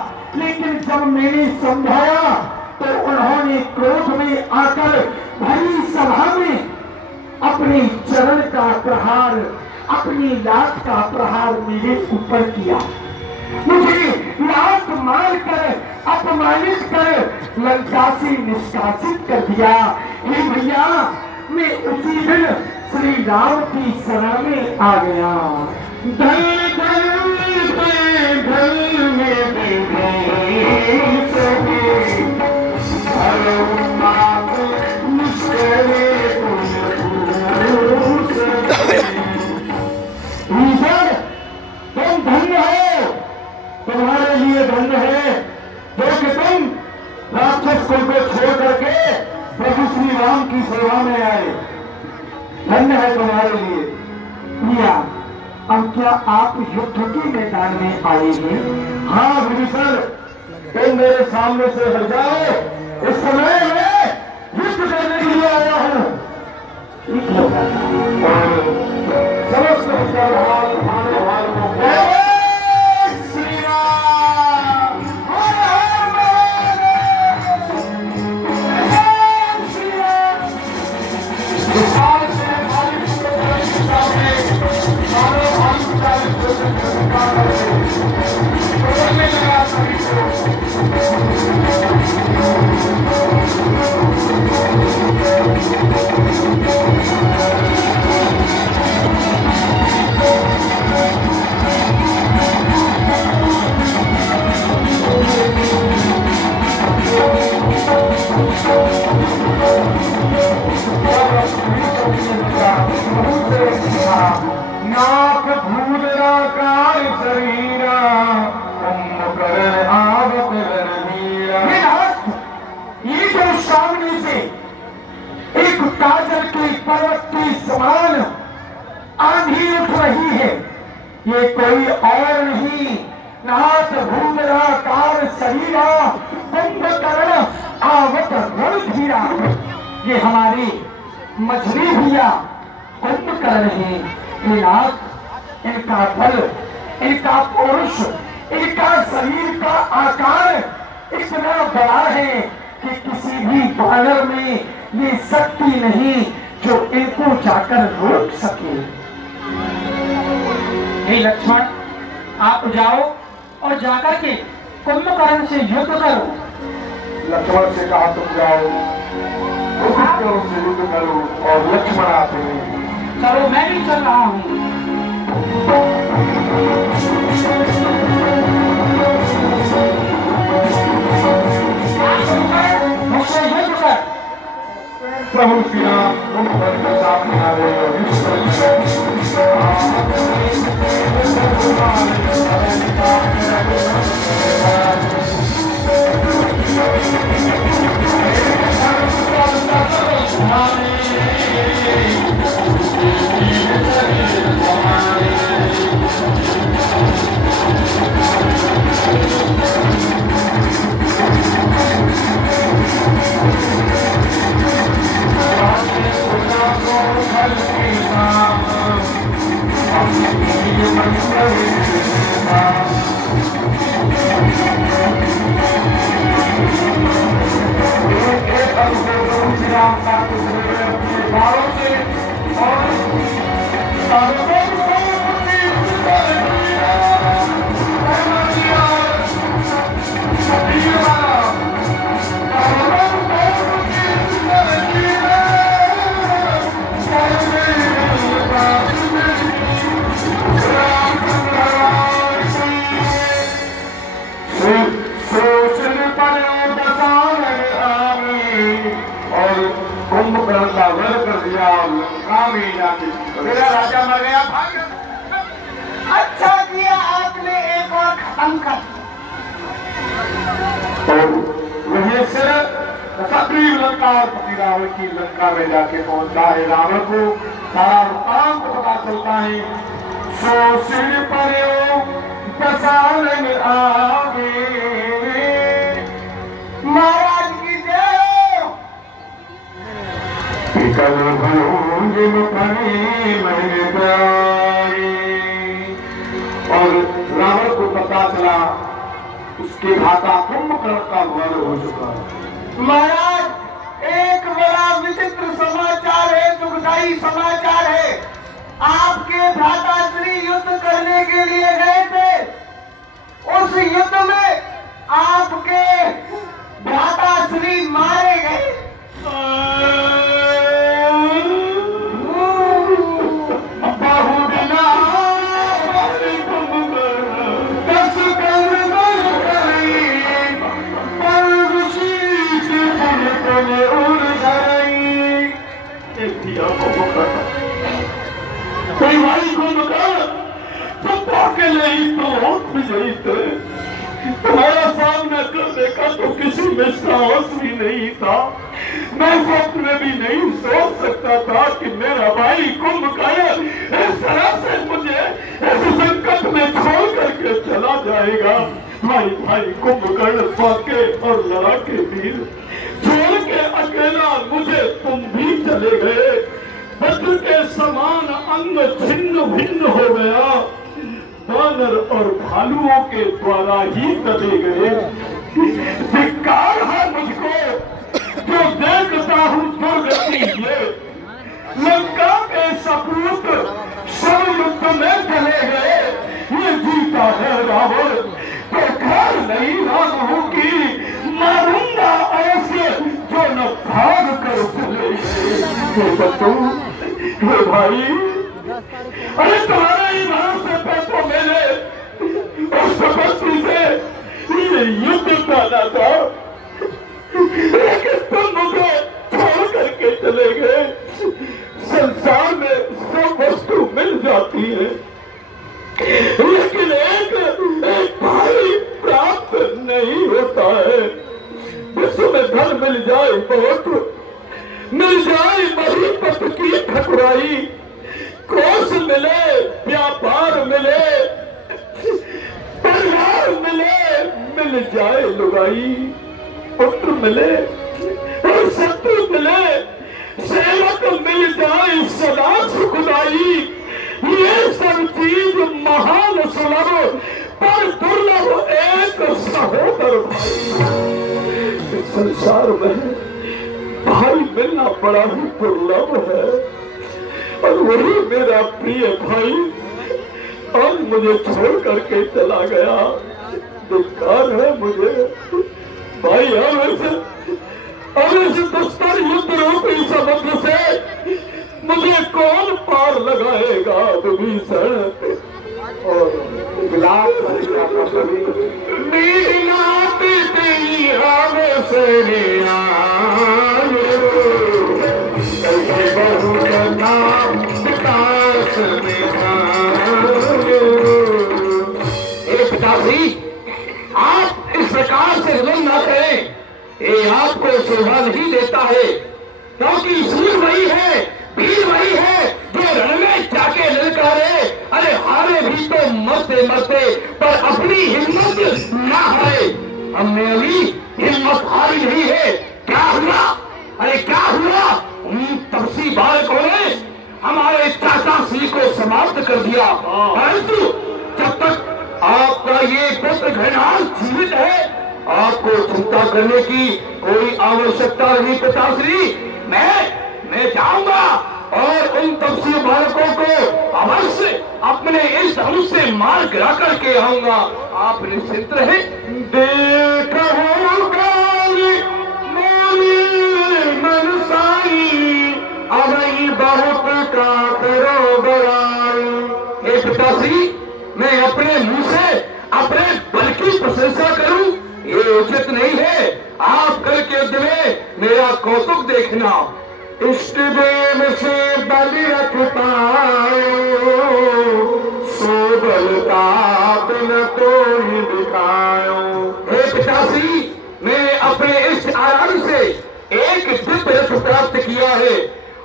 लेकिन जब मैंने समझाया तो उन्होंने क्रोध में आकर भरी सभा में अपने चरण का प्रहार, अपनी लात का प्रहार मेरे ऊपर किया। मुझे लात मारकर अपमानित कर लंका से निष्कासित कर दिया। हे भैया, मैं उसी दिन श्री राम की शरण में आ गया। धन धन तुम धन्य हो, तुम्हारे लिए धन्य है जो कि तुम राक्षस कुल को छोड़ करके प्रभु श्री राम की सेवा में आए। धन्य है तुम्हारे लिए। प्रिया, अब क्या आप युद्ध के मैदान में आए हैं? हाँ विभीषण, तुम मेरे सामने से हट जाओ। इस समय मैं युद्ध करने के लिए आया हूँ। समस्त श्री राम। नाथ भूदराकार शरीरा कुंभकर्ण आवत रणवीरा। ये जो सामने से एक काजल के पर्वत के समान आंधी उठ रही है, ये कोई और नहीं, नाथ भूदराकार शरीरा कुंभकर्ण आवत रणधीरा। ये हमारे मछली भैया कुंभकर्ण है। नाथ, इनका बल, इनका पौरुष, इनका शरीर का आकार इतना बड़ा है कि किसी भी बानर में ये शक्ति नहीं जो इनको जाकर रोक सके। हे लक्ष्मण, आप जाओ और जाकर के कुंभकर्ण से युद्ध करो। लक्ष्मण से कहा तुम जाओ, कुंभकर्ण से युद्ध करो, और लक्ष्मण आते हैं। चलो, मैं भी चल रहा हूँ। मुझसे युद्ध कर। प्रभु श्री राम कुंभकर्ण के सामने आ गए और कुंभकर्ण का वध कर दिया। मेरा राजा मर गया। अच्छा किया आपने, एक और खत्म कर। तो वहीं से सग्रीव लंका और पति रावण की लंका में जाके पहुंचता है। रावण को सारा वृत्तांत पता चलता है। सो सिर पर दसालन आगे, महाराज की जय। कल भूंजिम फने मन प्यारे। और रावण को पता चला, कि भ्राता कुंभकर्ण का वध हो चुका है। महाराज एक बड़ा विचित्र समाचार है, दुखदायी समाचार है। आपके भ्राता श्री युद्ध करने के लिए गए थे, उस युद्ध में आपके भ्राता श्री मारे गए। कोई भाई कुंभकर्ण तुम अकेले ही तो होश भी नहीं थे, तुम्हारा सामना करने का तो किसी में साहस भी नहीं था। मैं स्वप्न में भी नहीं सोच सकता था कि मेरा भाई कुंभकर्ण इस तरह से मुझे इस संकट में छोड़ करके चला जाएगा। भाई भाई कुंभकर्ण फाके और लड़ाके वीर, छोड़ के अकेला मुझे तुम भी चले गए। वज्र के समान अंग छिन्न भिन्न हो गया, वानर और भालुओं के द्वारा ही दबे गए। धिक्कार है मुझको जो देखता हूँ दुर्गति ये, लंका के सपूत सब युद्ध में चले गए। ये जीता है रावण तो घर नहीं राघव की, मारूंगा ऐसे जो न भाग कर चले गए। भाई अरे तुम्हारा ही भरोसे पे तो मैंने उस तपस्वी से ये युद्ध करना था, लेकिन तुम मुझे छोड़ करके चले गए। संसार में सब वस्तु मिल जाती है, लेकिन एक भाई प्राप्त नहीं होता है। विश्व में धन मिल जाए बहुत, मिल जाए महीपत की ठकुराई, कोष मिले व्यापार मिले परिवार मिले, मिल जाए लुगाई, पुत्र मिले और शत्रु मिले, सेवक मिल जाए सदा सुखदाई। ये सब चीज महान सुलभ पर दुर्लभ एक सहोदर भाई। संसार में भाई मिलना बड़ा ही दुर्लभ है, और वही मेरा प्रिय भाई आज मुझे छोड़ करके चला गया। धिक्कार है मुझे भाई। अब इस दुस्तर युद्ध रूपी समुद्र से मुझे कौन पार लगाएगा विभीषण। और पिताजी आप इस प्रकार से जुल्म न करें, ये आपको शोभा नहीं देता है, क्योंकि सूर वही है, वीर वही है जो रण में जाके ललकारे। अरे हारे भी तो मरते मरते पर अपनी हिम्मत ना हारे। हमने अभी हिम्मत हारी नहीं है। क्या हुआ? अरे क्या हुआ? उन तपसी बालकों ने हमारे चाचा श्री को समाप्त कर दिया, परंतु जब तक आपका ये पुत्र घृणाल जीवित है, आपको चिंता करने की कोई आवश्यकता नहीं पिताश्री। मैं जाऊंगा और उन तपसी बालकों को अवश्य अपने इस धनुष से मार गिरा करके आऊंगा। आप निश्चिंत रहे। देखो बहुत का करो बड़ाई। हे पिताश्री, मैं अपने मुंह से अपने बल की प्रशंसा करूं ये उचित नहीं है। आप कल के युद्ध में मेरा कौतुक देखना। इष्ट देव से बल रख पायो, सो बलता न कोई दिखायो। हे पिताश्री, मैं अपने इस आराम से एक दिव्य रथ प्राप्त किया है।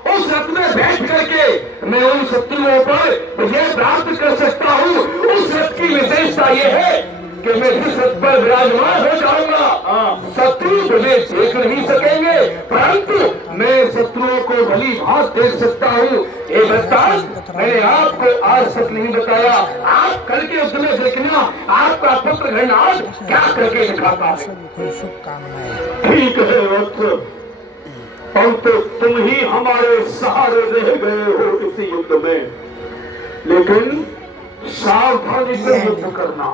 उस रथ में बैठ करके मैं उन शत्रुओं पर विजय प्राप्त कर सकता हूँ। उस रथ की विशेषता यह है कि मैं जिस रथ पर विराजमान हो जाऊंगा शत्रु मुझे देख नहीं सकेंगे, परंतु मैं शत्रुओं को भली भांत देख सकता हूँ। ये बच्चान, मैंने आपको आज तक नहीं बताया, आप कल के युद्ध में देखना आपका पुत्र घृणाद क्या करके दिखाता है। ठीक है वत्स, हम तो तुम ही हमारे सहारे रह गए हो इस युद्ध में, लेकिन सावधानी से युद्ध करना।